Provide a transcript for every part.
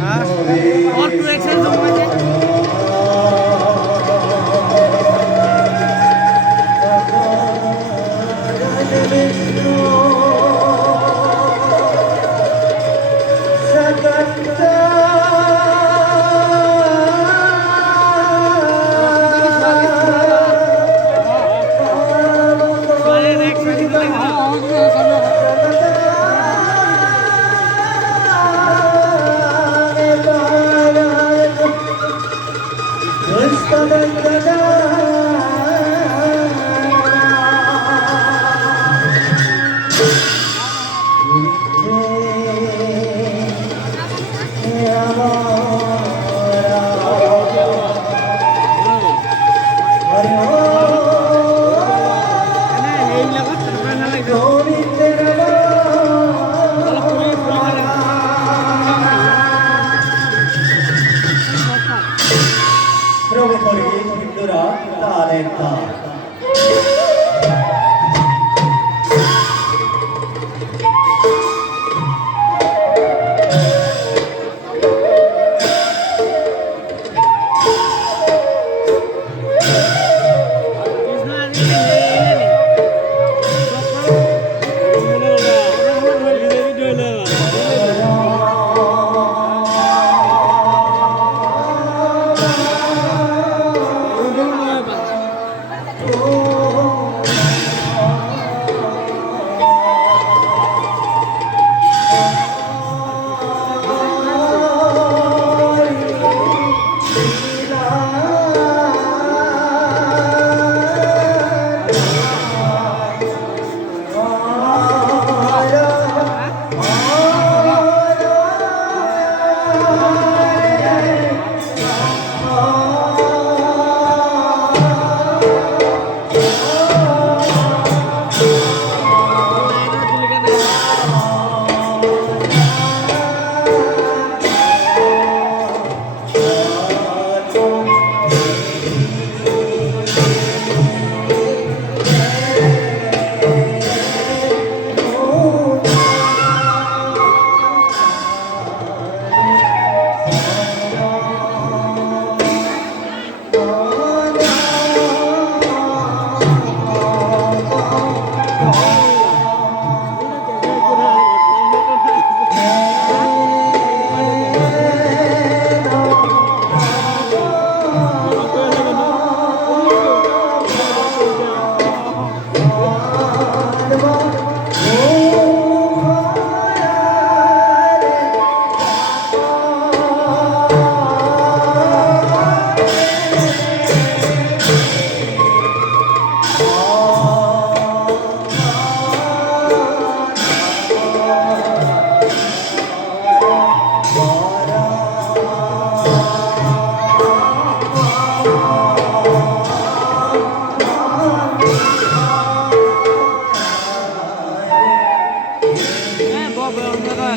हाँ और 2 एक्सेस दो मुझे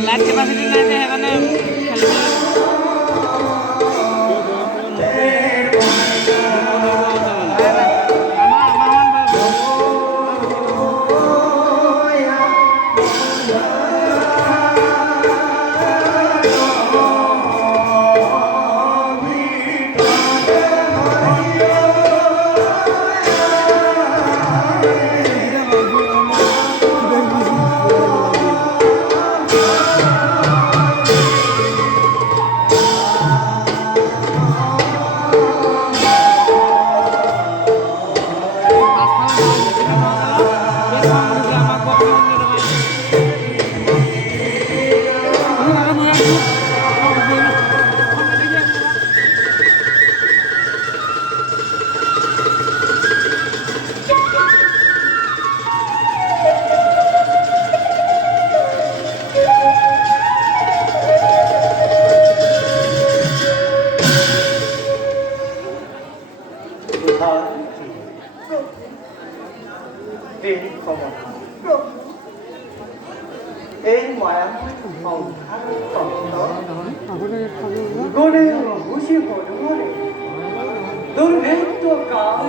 লাইট কেপাসিটি নাই যে সেইকাৰণে এই মায়াময় সংসাৰ গড়ে বুঝি হৰে দুৰ্ভেদ্য কাল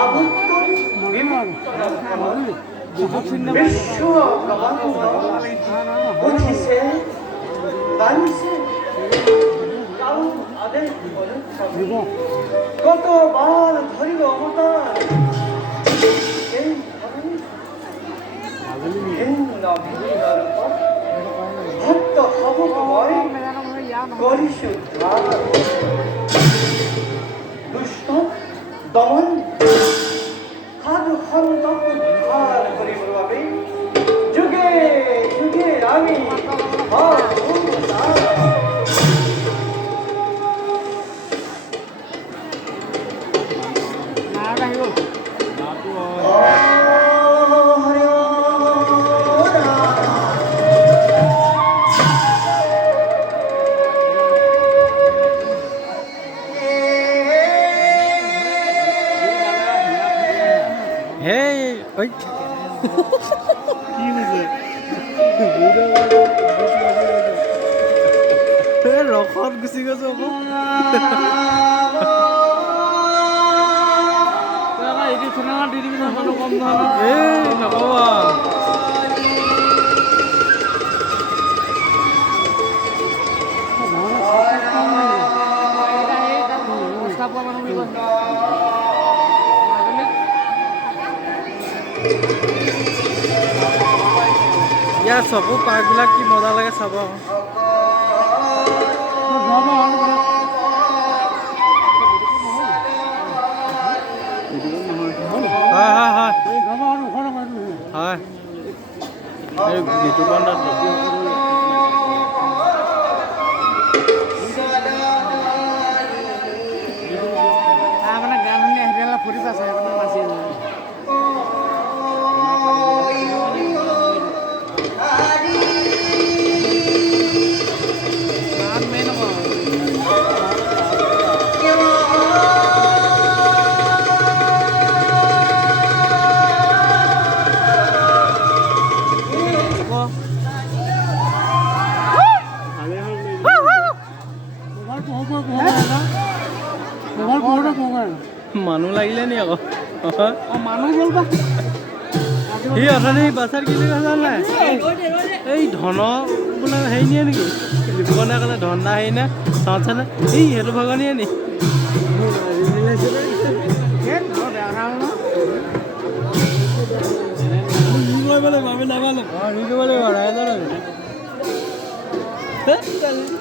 আবুত্ত বিশ্ব প্ৰবন্ধ উঠিছে মানিছে কাৰো আদেশ অনুক্ৰমে কতবাৰ ধৰিব অৱতাৰ এই ভিন্ন ভিন্ন ৰূপত ভক্ত ভাৱক মই কৰিছো দুষ্ট দমন সাধু সন্তক উদ্ধাৰ কৰিবৰ বাবে যুগে যুগে আমি ৰখত গুচি গৈছো আকৌ ইউটিউব চেনেলত দি দিবি মানুহ কম নহয় এই নকবা ইয়াৰ চকু পাৰ্কবিলাক কি মজা লাগে চাব মানে গান শুনি আহি ফুৰি পাইছে নাচি মানুহ লাগিলে নি আকৌ মানুহ গ'ল বা সি অথনি বাছাৰ কি নাই এই ধন বোলে হেৰি নিয়ে নেকি লিপকনে ক'লে ধন দা হেৰি নে চাওঁচানে এই সেইটো ভাগনিয়ে নি আমি নাপালো ৰাইজৰ